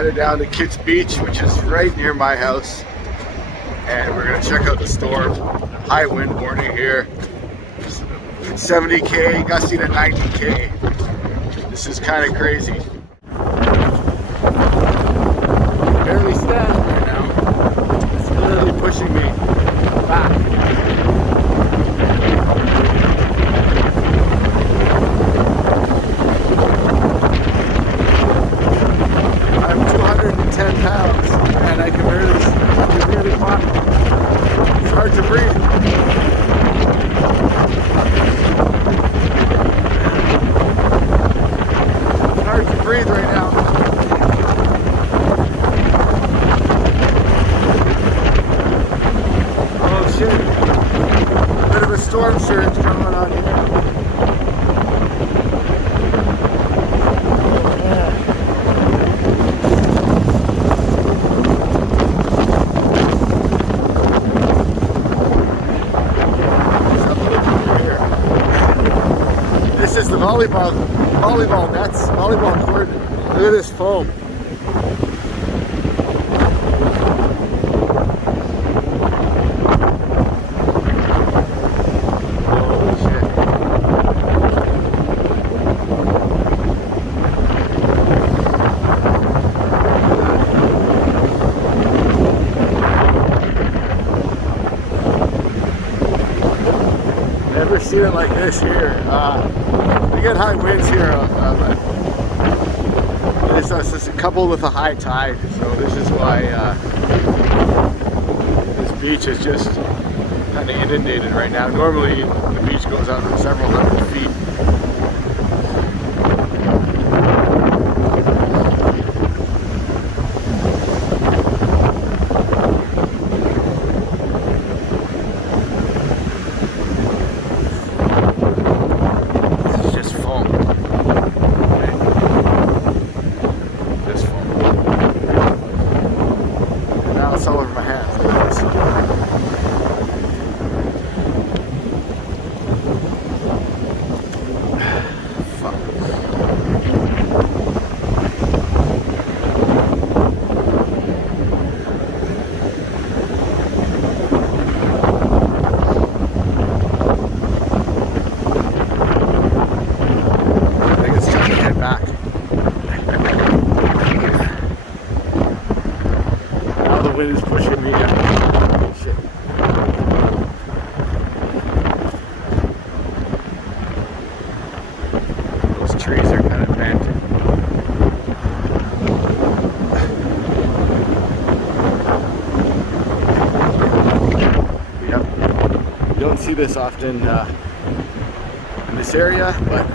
headed down to Kitts Beach, which is right near my house. And we're gonna check out the storm. High wind warning here. 70K, gusty to 90K. This is kind of crazy. Barely stand right now. It's literally pushing me back. I'm 210 pounds and I can barely walk. It's hard to breathe. It's hard to breathe right now. Oh shit. A bit of a storm surge coming on here. This is the volleyball nets, volleyball court. Look at this foam. Holy shit. Never seen it like this here. We get high winds here. It's just coupled with a high tide, so this is why this beach is just kind of inundated right now. Normally the beach goes out several hundred feet. It's all over my hands. Look at this. Fuck. I think it's time to head back. The wind is pushing me down. Shit. Those trees are kind of bent. Yep. You don't see this often in this area, but